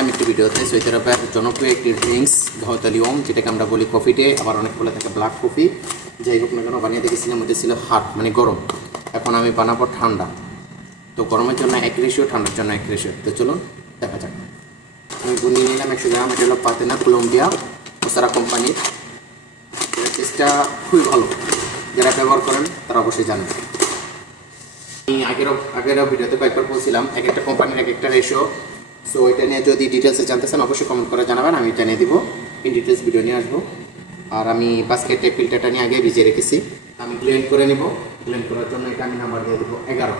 আমি একটি ভিডিওতে সৌদি আরবের জনপ্রিয় একটি ড্রিঙ্কস গাহতালিয়ম, যেটাকে আমরা বলি কফি ডে, আবার অনেক বলে থাকে ব্ল্যাক কফি। যাই হোক না কেন, বানিয়ে দেখেছিলাম, মধ্যে ছিল হাট মানে গরম। এখন আমি বানাবো ঠান্ডা। তো গরমের জন্য এক রেশিও, ঠান্ডার জন্য এক রেশিও। তো চলুন দেখা যাক। আমি বুনিয়ে নিলাম 100 গ্রাম। এটা হলো পাতেনা কলম্বিয়া ওসারা কোম্পানির। এর টেস্টটা খুবই ভালো, যারা ব্যবহার করেন তারা অবশ্যই জানেন। আমি আগের ভিডিওতে কয়েকবার বলছিলাম এক একটা কোম্পানির এক একটা রেশিও। সো এটা নিয়ে যদি ডিটেলসে জানতে চান অবশ্যই কমেন্ট করে জানাবেন, আমি জানিয়ে দিব। ইন ডিটেলস ভিডিও নিয়ে আসবো। আর আমি বাস্কেটে ফিল্টারটা নিয়ে আগে ভিজিয়ে রেখেছি, আমি ব্লেন্ড করে নেব। ব্লেন্ড করার জন্য এটা আমি নাম্বার দিয়ে দেবো 11।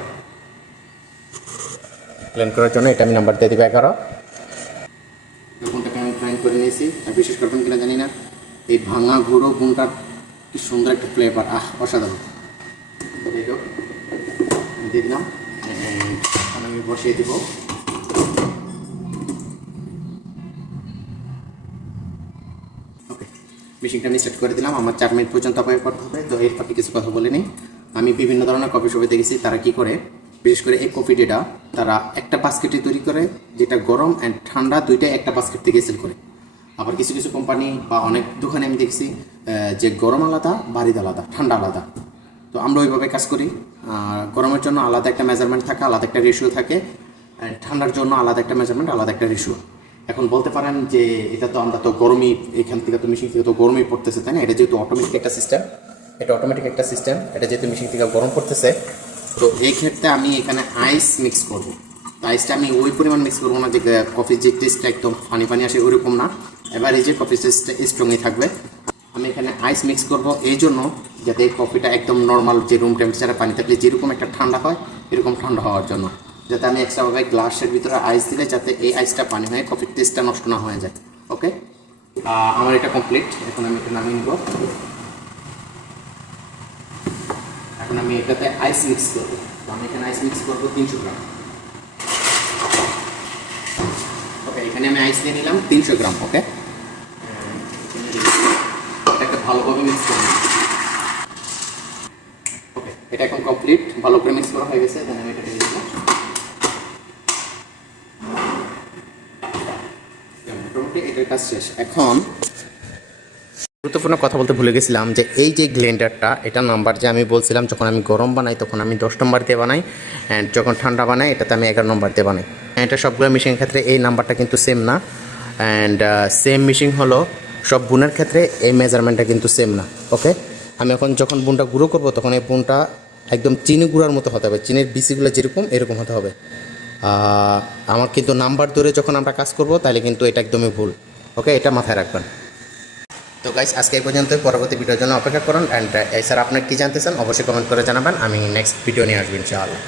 ব্লেন্ড করার জন্য এটা আমি নাম্বার দিয়ে দেবো 11। গুণটাকে আমি গ্রাইন্ড করে নিয়েছি। আর বিশেষ করবেন কিনা জানি না, এই ভাঙা গুঁড়ো গুণটার কি সুন্দর একটা ফ্লেভার, অসাধারণ। দিয়ে দিলাম, আমি বসিয়ে দেব। ওকে, মেশিনটা আমি সেট করে দিলাম। আমার 4 মিনিট পর্যন্ত অপেক্ষা করতে হবে। তো এর পাশে কিছু কথা বলে নিই। আমি বিভিন্ন ধরনের কফি শপে দেখেছি তারা কি করে, বিশেষ করে এই কফি ডেটা তারা একটা বাস্কেটে তৈরি করে, যেটা গরম অ্যান্ড ঠান্ডা দুইটাই একটা বাস্কেট থেকে সেল করে। আবার কিছু কিছু কোম্পানি বা অনেক দোকানে আমি দেখছি যে গরম আলাদা, বারিদ আলাদা, ঠান্ডা আলাদা। তো আমরা ওইভাবে কাজ করি। গরমের জন্য আলাদা একটা মেজারমেন্ট থাকে, আলাদা একটা রেশিও থাকে। ঠান্ডার জন্য আলাদা একটা মেজারমেন্ট, আলাদা একটা রেশিও। এখন বলতে পারেন যে এটা তো আমরা তো গরমই, এখান থেকে তো মেশিন থেকে তো গরমই পড়তেছে, তাই না? এটা যেহেতু অটোমেটিক একটা সিস্টেম, এটা যেহেতু মেশিন থেকে গরম পড়তেছে, তো এই ক্ষেত্রে আমি এখানে আইস মিক্স করবো। তো আইসটা আমি ওই পরিমাণ মিক্স করবো না যে কফির যে টেস্টটা একদম পানি আসে ওইরকম না। এবার এই যে কফির টেস্টটা স্ট্রংই থাকবে। আমি এখানে আইস মিক্স করব এই জন্য যাতে এই কফিটা একদম নর্মাল যে রুম টেম্পারেচারে পানি থাকলে যেরকম একটা ঠান্ডা হয় এরকম ঠান্ডা হওয়ার জন্য, যাতে আমি এক্সট্রাভাবে গ্লাসের ভিতরে আইস দিলে যাতে এই আইসটা পানি হয়ে কফির টেস্টটা নষ্ট না হয়ে যায়। ওকে, আমার এটা কমপ্লিট। এখন আমি এটা নামিয়ে নেব। এখন আমি এটাতে আইস মিক্স করব। তো আমি এখানে আইস মিক্স করবো 300 গ্রাম। ওকে, এখানে আমি আইস নিয়ে নিলাম 300 গ্রাম। ওকে, এটাকে ভালোভাবে মিক্স করব। ওকে, এটা এখন কমপ্লিট, ভালো করে মিক্স করা হয়ে গেছে। দেন আমি এটা দিয়ে দিলাম। মোটামুটি এটার কাজ শেষ। এখন গুরুত্বপূর্ণ কথা বলতে ভুলে গেছিলাম যে এই যে ব্লেন্ডারটা, এটা নাম্বার যে আমি বলছিলাম, যখন আমি গরম বানাই তখন আমি 10 নম্বর দিয়ে বানাই, অ্যান্ড যখন ঠান্ডা বানাই এটাতে আমি 11 নম্বর দিয়ে বানাই। এটা সবগুলো মেশিনের ক্ষেত্রে এই নাম্বারটা কিন্তু সেম না, অ্যান্ড সেম মেশিন হলো সব বুনের ক্ষেত্রে এই মেজারমেন্টটা কিন্তু সেম না। ওকে, আমি এখন যখন বুনটা গুঁড়ো করবো তখন এই বুনটা একদম চিনি গুঁড়ার মতো হতে হবে, চিনির বিচিগুলো যেরকম এরকম হতে হবে। আমার কিন্তু নাম্বার ধরে যখন আমরা কাজ করব তাহলে কিন্তু এটা একদমই ভুল। ওকে, এটা মাথায় রাখবেন। তো গাইস, আজকে এই পর্যন্ত। পরবর্তী ভিডিওর জন্য অপেক্ষা করুন। অ্যান্ড স্যার আপনার কী জানতে চান অবশ্যই কমেন্ট করে জানাবেন, আমি নেক্সট ভিডিও নিয়ে আসবো ইনশাআল্লাহ।